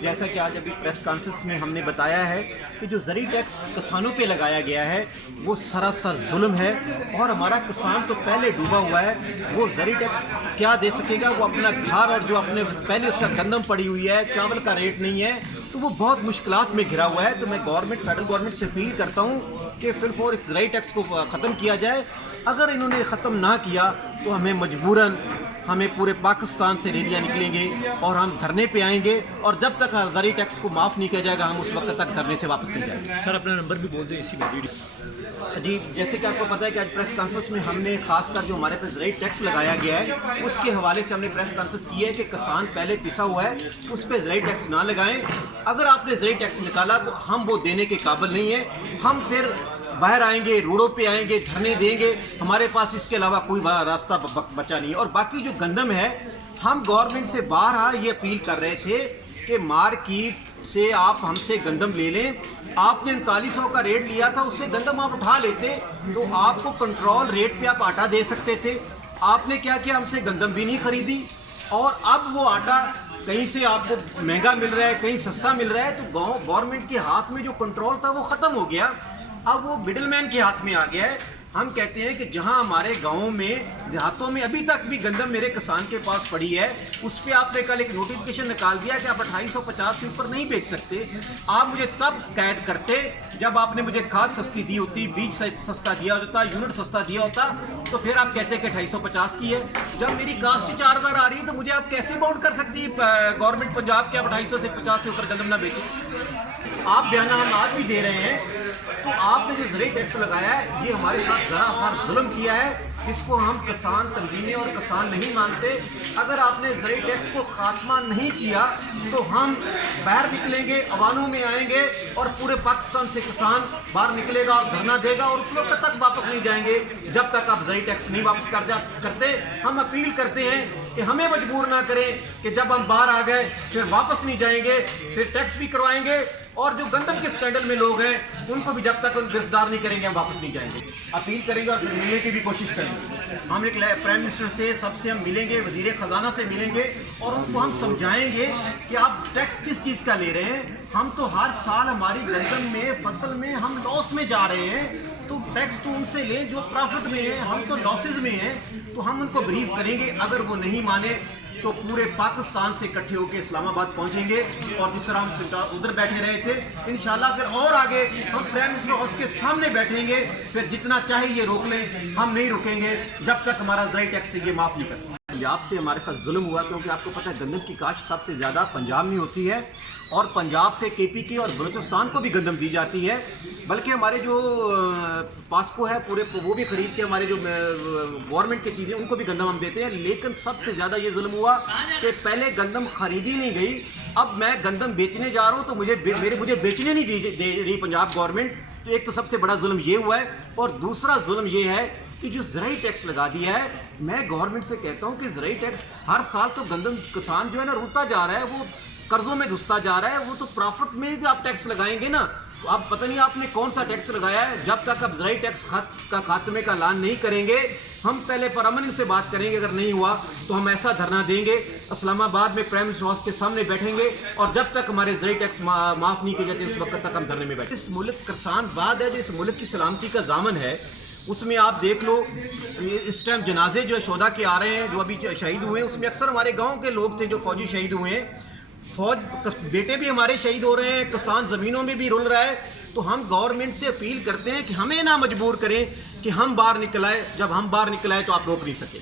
جیسا کہ آج ابھی پریس کانفرنس میں ہم نے بتایا ہے کہ جو زرعی ٹیکس کسانوں پہ لگایا گیا ہے وہ سراسر ظلم ہے، اور ہمارا کسان تو پہلے ڈوبا ہوا ہے۔ وہ زرعی ٹیکس کیا دے سکے گا؟ وہ اپنا گھر اور جو اپنے پہلے اس کا گندم پڑی ہوئی ہے، چاول کا ریٹ نہیں ہے، تو وہ بہت مشکلات میں گھرا ہوا ہے۔ تو میں فیڈرل گورنمنٹ سے اپیل کرتا ہوں کہ فی الفور اس زرعی ٹیکس کو ختم کیا جائے۔ اگر انہوں نے ختم نہ کیا تو ہمیں پورے پاکستان سے ریلیاں نکلیں گے اور ہم دھرنے پہ آئیں گے، اور جب تک زرعی ٹیکس کو معاف نہیں کیا جائے گا ہم اس وقت تک دھرنے سے واپس نہیں جائیں گے۔ سر اپنا نمبر بھی بول دیں اسی میں۔ جی، جیسے کہ آپ کو پتہ ہے کہ آج پریس کانفرنس میں ہم نے خاص کر جو ہمارے پہ زرعی ٹیکس لگایا گیا ہے اس کے حوالے سے ہم نے پریس کانفرنس کی ہے کہ کسان پہلے پسا ہوا ہے، اس پہ زرعی ٹیکس نہ لگائیں۔ اگر آپ نے زرعی ٹیکس نکالا تو ہم وہ دینے کے قابل نہیں ہیں، ہم پھر باہر آئیں گے، روڈوں پہ آئیں گے، دھرنے دیں گے، ہمارے پاس اس کے علاوہ کوئی راستہ بچا نہیں ہے۔ اور باقی جو گندم ہے، ہم گورنمنٹ سے بارہا یہ اپیل کر رہے تھے کہ مارکیٹ سے آپ ہم سے گندم لے لیں۔ آپ نے 3900 کا ریٹ لیا تھا، اس سے گندم آپ اٹھا لیتے تو آپ کو کنٹرول ریٹ پہ آپ آٹا دے سکتے تھے۔ آپ نے کیا کیا؟ ہم سے گندم بھی نہیں خریدی، اور اب وہ آٹا کہیں سے آپ کو مہنگا مل رہا ہے، کہیں سستا مل رہا ہے، تو گورنمنٹ کے ہاتھ میں جو کنٹرول تھا وہ ختم ہو گیا، اب وہ مڈل مین کے ہاتھ میں آ گیا ہے۔ ہم کہتے ہیں کہ جہاں ہمارے گاؤں میں، دیہاتوں میں ابھی تک بھی گندم میرے کسان کے پاس پڑی ہے، اس پہ آپ نے کل ایک نوٹیفکیشن نکال دیا کہ آپ 2850 سے اوپر نہیں بیچ سکتے۔ آپ مجھے تب قید کرتے جب آپ نے مجھے کھاد سستی دی ہوتی، بیج سستا دیا ہوتا، یونٹ سستا دیا ہوتا، تو پھر آپ کہتے کہ 2850 کی ہے۔ جب میری کاسٹ 4000 آ رہی ہے تو مجھے آپ کیسے باؤنڈ کر سکتی ہے گورنمنٹ پنجاب کے؟ آپ 250 سے اوپر گندم نہ بیچیں۔ آپ بیانہ ہم آج بھی دے رہے ہیں، تو آپ نے جو زرعی ٹیکس لگایا ہے یہ ہمارے ساتھ ذرا ظلم کیا ہے، اس کو ہم کسان تنظیمیں اور کسان نہیں مانتے۔ اگر آپ نے زرعی ٹیکس کو خاتمہ نہیں کیا تو ہم باہر نکلیں گے، عوانوں میں آئیں گے، اور پورے پاکستان سے کسان باہر نکلے گا اور دھرنا دے گا، اور اس وقت تک واپس نہیں جائیں گے جب تک آپ زرعی ٹیکس نہیں واپس کرتے۔ ہم اپیل کرتے ہیں کہ ہمیں مجبور نہ کریں کہ جب ہم باہر آ گئے پھر واپس نہیں جائیں گے، پھر ٹیکس بھی کروائیں گے، اور جو گندم کے اسکینڈل میں لوگ ہیں ان کو بھی جب تک ان گرفتار نہیں کریں گے ہم واپس نہیں جائیں گے۔ اپیل کریں گے اور پھر ملنے کی بھی کوشش کریں گے۔ ہم ایک پرائم منسٹر سے سب سے ہم ملیں گے، وزیر خزانہ سے ملیں گے، اور ان کو ہم سمجھائیں گے کہ آپ ٹیکس کس چیز کا لے رہے ہیں۔ ہم تو ہر سال ہماری گندم میں، فصل میں ہم لاس میں جا رہے ہیں، تو ٹیکس تو ان سے لیں جو پرافٹ میں ہیں، ہم تو لاسز میں ہیں، تو ہم ان کو بریف کریں گے۔ اگر وہ نہیں مانے تو پورے پاکستان سے اکٹھے ہو کے اسلام آباد پہنچیں گے، اور جس طرح ہم ادھر بیٹھے رہے تھے انشاءاللہ پھر اور آگے ہم پرائم منسٹر ہاؤس کے سامنے بیٹھیں گے، پھر جتنا چاہے یہ روک لیں، ہم نہیں رکیں گے جب تک ہمارا زرعی ٹیکس سے یہ معاف نہیں کرتے۔ پنجاب سے ہمارے ساتھ ظلم ہوا، کیونکہ آپ کو پتہ ہے گندم کی کاشت سب سے زیادہ پنجاب میں ہوتی ہے، اور پنجاب سے KPK اور بلوچستان کو بھی گندم دی جاتی ہے، بلکہ ہمارے جو پاسکو ہے پورے وہ بھی خرید کے ہمارے جو گورنمنٹ کی چیزیں ان کو بھی گندم ہم دیتے ہیں۔ لیکن سب سے زیادہ یہ ظلم ہوا کہ پہلے گندم خریدی نہیں گئی، اب میں گندم بیچنے جا رہا ہوں تو مجھے بیچنے نہیں دے رہی پنجاب گورنمنٹ۔ تو ایک تو سب سے بڑا ظلم یہ ہوا ہے، اور دوسرا ظلم یہ ہے کہ جو زرعی ٹیکس لگا دیا ہے، میں گورنمنٹ سے کہتا ہوں کہ زرعی ٹیکس ہر سال تو گندم کسان جو ہے نا روتا جا رہا ہے، وہ قرضوں میں گھستا جا رہا ہے، وہ تو پرافٹ میں ہی آپ ٹیکس لگائیں گے نا۔ تو اب پتہ نہیں آپ نے کون سا ٹیکس لگایا ہے۔ جب تک اب زرعی ٹیکس کا خاتمے کا اعلان نہیں کریں گے، ہم پہلے پرامن سے بات کریں گے، اگر نہیں ہوا تو ہم ایسا دھرنا دیں گے، اسلام آباد میں پرائم منسٹر ہاؤس کے سامنے بیٹھیں گے، اور جب تک ہمارے زرعی ٹیکس معاف نہیں کیے جاتے اس وقت تک ہم دھرنے میں بیٹھیں گے۔ اس ملک کسان بعد ہے جو اس ملک کی سلامتی کا ضامن ہے، اس میں آپ دیکھ لو اس ٹائم جنازے جو شہداء کے آ رہے ہیں جو ابھی شہید ہوئے ہیں، اس میں اکثر ہمارے گاؤں کے لوگ تھے جو فوجی شہید ہوئے ہیں، بیٹے بھی ہمارے شہید ہو رہے ہیں، کسان زمینوں میں بھی رول رہا ہے۔ تو ہم گورنمنٹ سے اپیل کرتے ہیں کہ ہمیں نہ مجبور کریں کہ ہم باہر نکل آئے، جب ہم باہر نکل آئے تو آپ روک نہیں سکیں۔